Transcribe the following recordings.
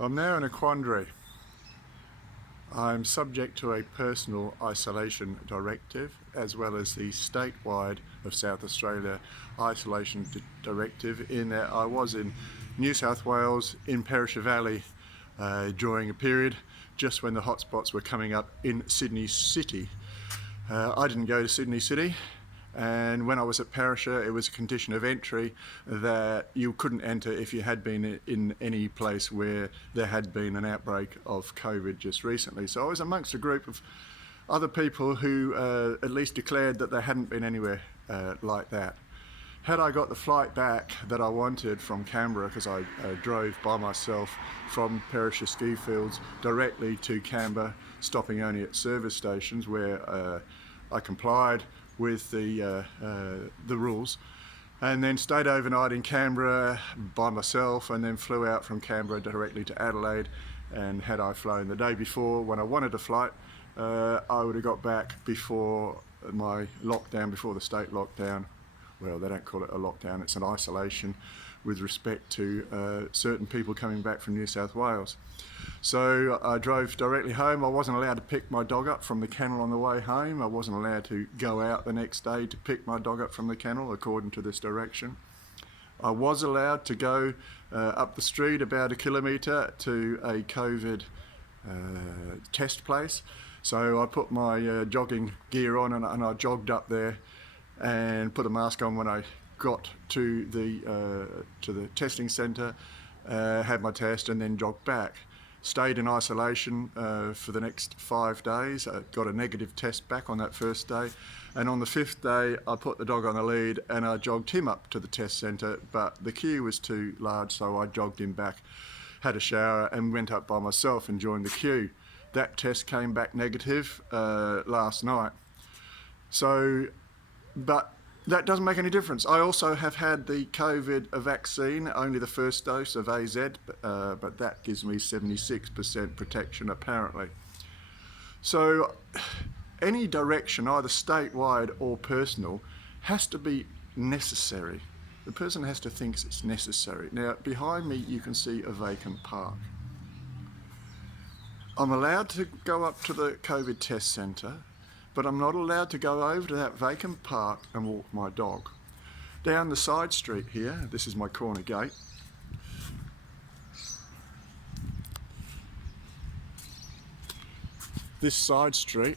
I'm now in a quandary. I'm subject to a personal isolation directive as well as the statewide of South Australia isolation directive, in that I was in New South Wales in Perisher Valley during a period just when the hotspots were coming up in Sydney City. I didn't go to Sydney City, and when I was at Perisher it was a condition of entry that you couldn't enter if you had been in any place where there had been an outbreak of COVID just recently. So I was amongst a group of other people who at least declared that they hadn't been anywhere like that. Had I got the flight back that I wanted from Canberra, because I drove by myself from Perisher ski fields directly to Canberra, stopping only at service stations where I complied with the rules, and then stayed overnight in Canberra by myself, and then flew out from Canberra directly to Adelaide. And had I flown the day before when I wanted a flight, I would have got back before my lockdown, before the state lockdown. Well, they don't call it a lockdown, it's an isolation with respect to certain people coming back from New South Wales. So I drove directly home. I wasn't allowed to pick my dog up from the kennel on the way home. I wasn't allowed to go out the next day to pick my dog up from the kennel according to this direction. I was allowed to go up the street about 1 kilometre to a COVID test place. So I put my jogging gear on and I jogged up there and put a mask on when I got to the testing centre, had my test and then jogged back. Stayed in isolation for the next 5 days. I got a negative test back on that first day, and on the 5th day I put the dog on the lead and I jogged him up to the test centre, but the queue was too large, so I jogged him back, had a shower and went up by myself and joined the queue. That test came back negative last night. But that doesn't make any difference. I also have had the COVID vaccine, only the first dose of AZ, but that gives me 76% protection apparently. So any direction, either statewide or personal, has to be necessary. The person has to think it's necessary. Now, behind me you can see a vacant park. I'm allowed to go up to the COVID test centre, but I'm not allowed to go over to that vacant park and walk my dog. Down the side street here, this is my corner gate, this side street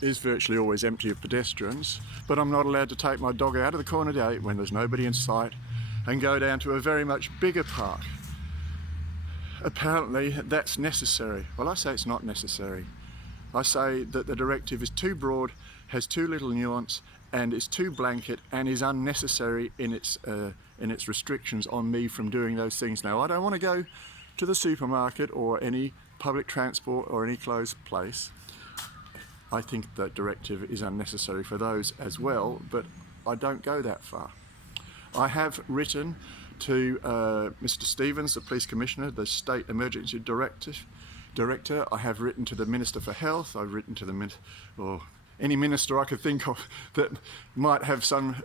is virtually always empty of pedestrians, but I'm not allowed to take my dog out of the corner gate when there's nobody in sight and go down to a very much bigger park. Apparently that's necessary. Well, I say it's not necessary. I say that the directive is too broad, has too little nuance, and is too blanket and is unnecessary in its restrictions on me from doing those things. Now, I don't want to go to the supermarket or any public transport or any closed place. I think that directive is unnecessary for those as well, but I don't go that far. I have written to Mr. Stevens, the Police Commissioner, the State Emergency Director. I have written to the Minister for Health. I've written to the any minister I could think of that might have some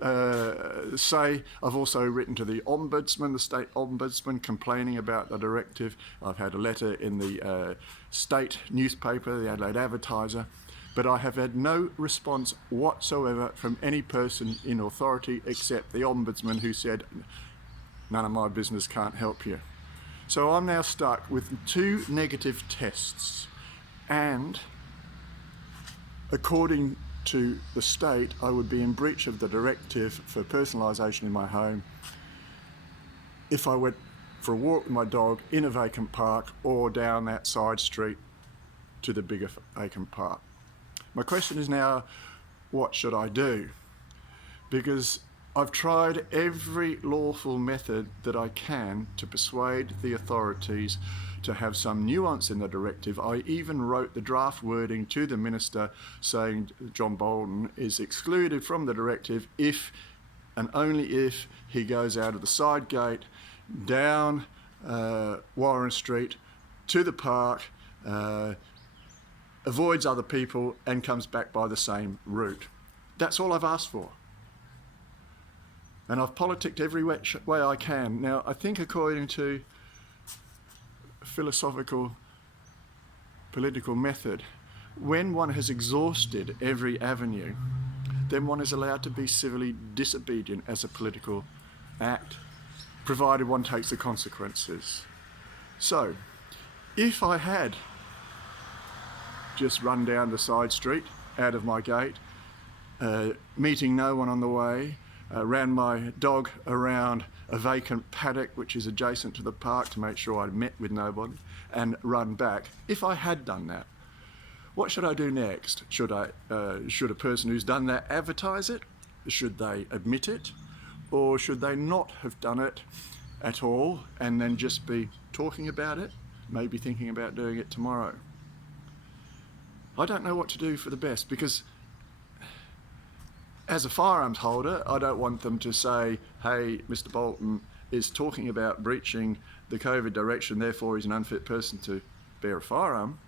say. I've also written to the Ombudsman, the State Ombudsman, complaining about the directive. I've had a letter in the state newspaper, the Adelaide Advertiser, but I have had no response whatsoever from any person in authority except the Ombudsman, who said, "None of my business, can't help you." So I'm now stuck with 2 negative tests, and according to the state I would be in breach of the directive for personalisation in my home if I went for a walk with my dog in a vacant park or down that side street to the bigger vacant park. My question is now, what should I do? Because I've tried every lawful method that I can to persuade the authorities to have some nuance in the directive. I even wrote the draft wording to the Minister saying John Bolton is excluded from the directive if and only if he goes out of the side gate, down Warren Street to the park, avoids other people and comes back by the same route. That's all I've asked for. And I've politicked every way I can. Now, I think according to philosophical political method, when one has exhausted every avenue, then one is allowed to be civilly disobedient as a political act, provided one takes the consequences. So, if I had just run down the side street out of my gate, meeting no one on the way, ran my dog around a vacant paddock which is adjacent to the park to make sure I'd met with nobody, and run back, if I had done that, what should I do next? Should a person who's done that advertise it? Should they admit it? Or should they not have done it at all and then just be talking about it, maybe thinking about doing it tomorrow? I don't know what to do for the best, because as a firearms holder, I don't want them to say, hey, Mr. Bolton is talking about breaching the COVID direction, therefore he's an unfit person to bear a firearm.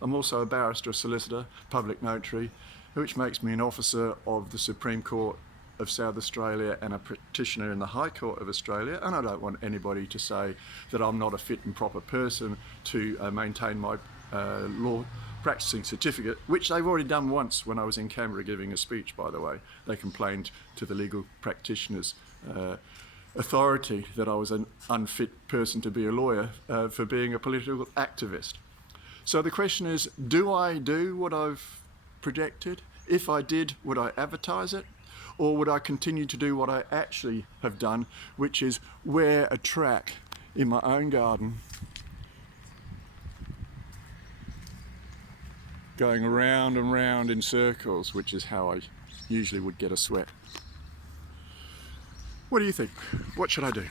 I'm also a barrister, a solicitor, public notary, which makes me an officer of the Supreme Court of South Australia and a practitioner in the High Court of Australia, and I don't want anybody to say that I'm not a fit and proper person to maintain my law practicing certificate, which they've already done once when I was in Canberra giving a speech, by the way. They complained to the legal practitioners' authority that I was an unfit person to be a lawyer for being a political activist. So the question is, do I do what I've projected? If I did, would I advertise it? Or would I continue to do what I actually have done, which is wear a track in my own garden, going around and round in circles, which is how I usually would get a sweat. What do you think? What should I do?